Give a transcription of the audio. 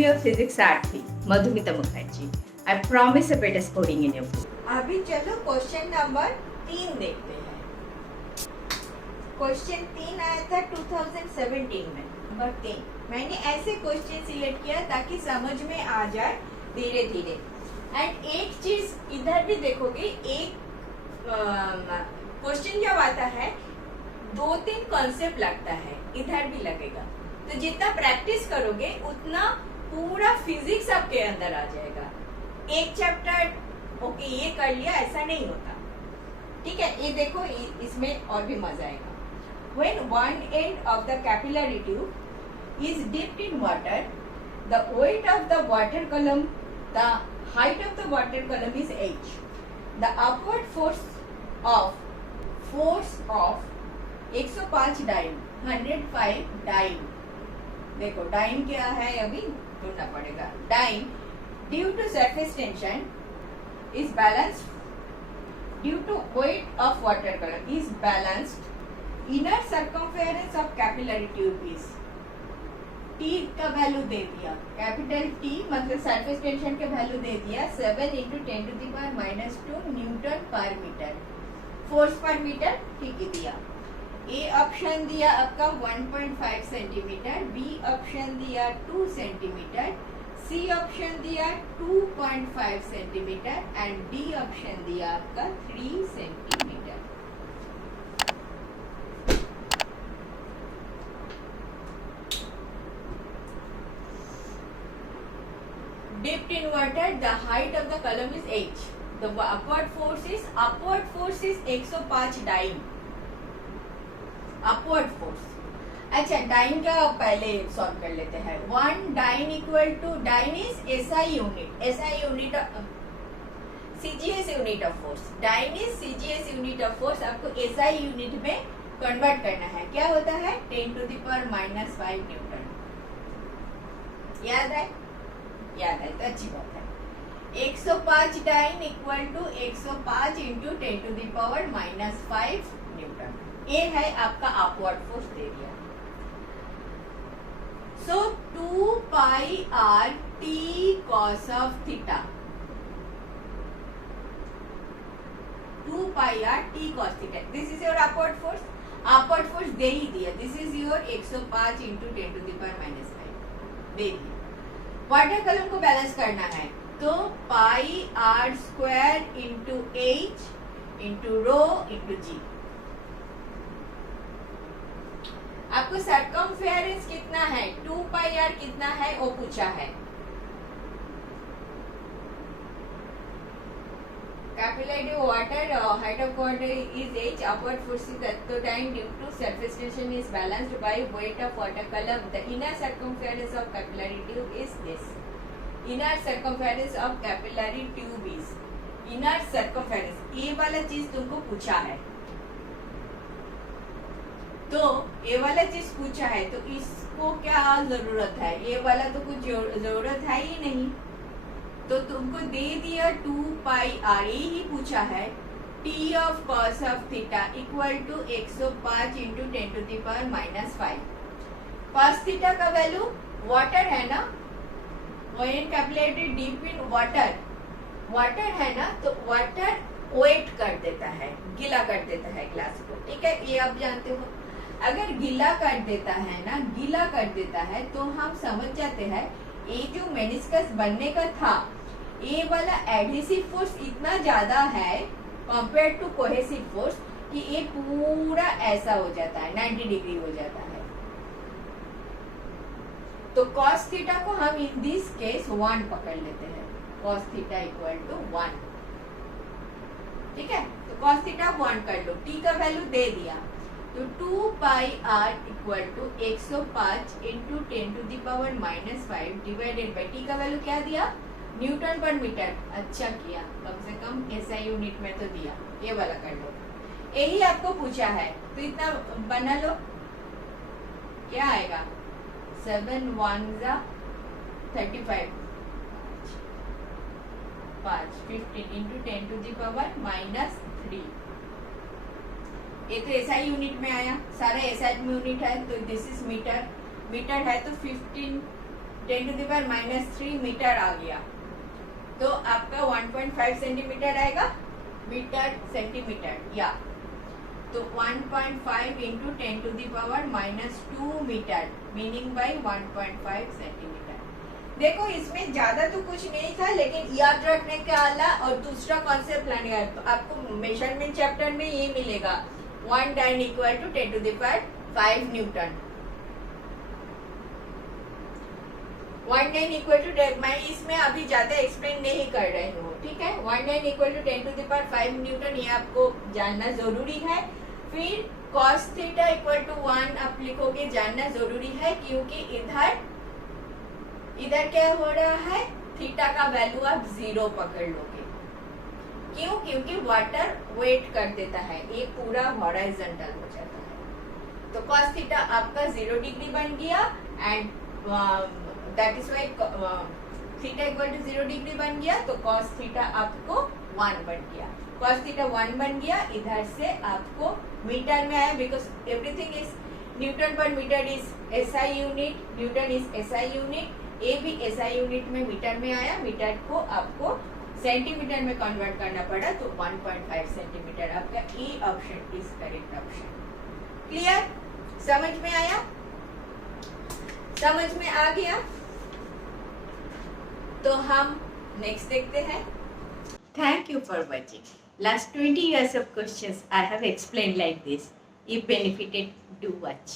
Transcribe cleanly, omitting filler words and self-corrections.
am your physics Sarathi Madhumita Mukherjee. I promise a better scoring in your book. अभी चलो question number 3 देखते हैं. Question 3 आया था 2017 में, नंबर 3. मैंने ऐसे क्वेश्चन सिलेक्ट किया ताकि समझ में आ जाए धीरे धीरे. एंड एक चीज इधर भी देखोगे, एक क्वेश्चन जब आता है 2-3 कॉन्सेप्ट लगता है, इधर भी लगेगा. तो जितना प्रैक्टिस करोगे उतना पूरा फिजिक्स आपके अंदर आ जाएगा. एक चैप्टर ओके ये कर लिया ऐसा नहीं होता. ठीक है, ये देखो इसमें और भी मजा आएगा. When one end of the capillary tube is dipped in water, the weight of the water column, the height of the water column is h. The upward force of 105 dyne, 105 dyne. देखो dyne क्या है अभी ढूंढना पड़ेगा. Dyne due to surface tension is balanced due to weight of water column is balanced. Inner circumference of capillary tube is, T का value दे दिया, capital T मतलब सरफेस टेंशन के वैल्यू दे दिया 7 × 10⁻⁻² न्यूटन पर मीटर. फोर्स पर metre ठीक ही दिया. ए ऑप्शन दिया आपका 1.5 सेंटीमीटर, बी ऑप्शन दिया 2 सेंटीमीटर, सी ऑप्शन दिया 2.5 सेंटीमीटर एंड डी ऑप्शन दिया आपका 3 centimetre. Dipped in water, the height of the column is h. The upward force is 105 dyne. Upward force. अच्छा dyne का पहले solve कर लेते हैं. 1 dyne equal to, dyne is SI unit, SI unit CGS unit of force. Dyne is CGS unit of force. आपको SI unit में convert करना है. क्या होता है 10⁻⁻5 न्यूटन. याद है? याद है तो अच्छी बात है. 105 डाइन इक्वल टू 105 × 10⁻⁻5 न्यूटन. ये है आपका अपवर्ड फोर्स दे दिया. So 2πr t cos of theta, 2πr t cos theta, this is your upward force. Upward force दे ही दिया. दिस इज योर 105 × 10⁻⁻5 दे दिया. वाटर कलम को बैलेंस करना है तो πr² × h × ρ × g. आपको सर्कमफेरेंस कितना है, 2πr कितना है वो पूछा है. Capillary water height of water is h. Upward force is the time due to surface tension is balanced by weight of water column. The inner circumference of capillary tube is this. Inner circumference of capillary tube is, inner circumference ये वाला चीज तुमको पूछा है. तो ये वाला चीज पूछा है तो इसको क्या जरूरत है, ये वाला तो कुछ जरूरत है ही नहीं. तो तुमको दे दिया 2πr, ही पूछा है t of cos of theta equal to 105 × 10⁻⁻5. cos theta का वैल्यू वाटर है ना, when capillary deep in water, water है ना तो वाटर वेट कर देता है, गीला कर देता है ग्लास को. ठीक है, ये आप जानते हो. अगर गीला कर देता है ना, गीला कर देता है तो हम समझ जाते हैं ये जो मेनिस्कस बनने का था ये वाला एडहेसिव फोर्स इतना ज्यादा है कंपेयर टू कोहेसिव फोर्स कि ये पूरा ऐसा हो जाता है, 90 डिग्री हो जाता है. तो cos थीटा को हम इन दिस केस 1 पकड़ लेते हैं. cos theta equal to 1. ठीक है, तो cos थीटा 1 कर लो. t का वैल्यू दे दिया तो 2πr equal to 105 × 10⁻⁻5 divided by t का वैल्यू क्या दिया, न्यूटन पर मीटर. अच्छा किया, कम से कम एसआई यूनिट में तो दिया. ये वाला कर लो. यही आपको पूछा है तो इतना बना लो. क्या आएगा 7 1 35, 5 15 × 10⁻³ ये तो एसआई यूनिट में आया. सारा एसआई यूनिट है तो दिस इज मीटर. मीटर है तो 15 10⁻³ मीटर आ गया, तो आपका 1.5 सेंटीमीटर आएगा, मीटर सेंटीमीटर, या तो 1.5 into 10⁻² metre, meaning by 1.5 centimetre. देखो इसमें ज्यादा तो कुछ नहीं था, लेकिन याद रखने का आला और दूसरा कॉन्सेप्ट लाने का, तो आपको मेजरमेंट चैप्टर में ये मिलेगा 1 dyne equal to 10⁵ newton. 1 dyne equal to, मैं इसमें अभी ज्यादा एक्सप्लेन नहीं कर रही हूँ, ठीक है। 1 डाइन इक्वल टू 10⁵ न्यूटन, ये आपको जानना जरूरी है। फिर cos थीटा इक्वल टू 1 आप लिखोगे, जानना जरूरी है, क्योंकि इधर क्या हो रहा है, थीटा का वैल्यू आप 0 पकड़ लोगे। क्यों? क्योंकि वाटर वेट कर देता है, ये पूरा हॉरिजॉन्टल हो जाता है। तो cos थीटा आपका 0 डिग्री बन गया, and that is why theta equal to 0 degree बन गया, तो cos थीटा आपको 1 बन गया। cos थीटा 1 बन गया, इधर से आपको मीटर में आया, because everything is newton per metre is SI unit, newton is SI unit, ये भी SI यूनिट में मीटर में आया, मीटर को आपको सेंटीमीटर में कन्वर्ट करना पड़ा, तो 1.5 सेंटीमीटर आपका E option is correct option. Clear? समझ में आया? समझ में आ गया? तो हम नेक्स्ट देखते हैं। Thank you for watching. Last 20 years of questions I have explained like this. If benefited, do watch.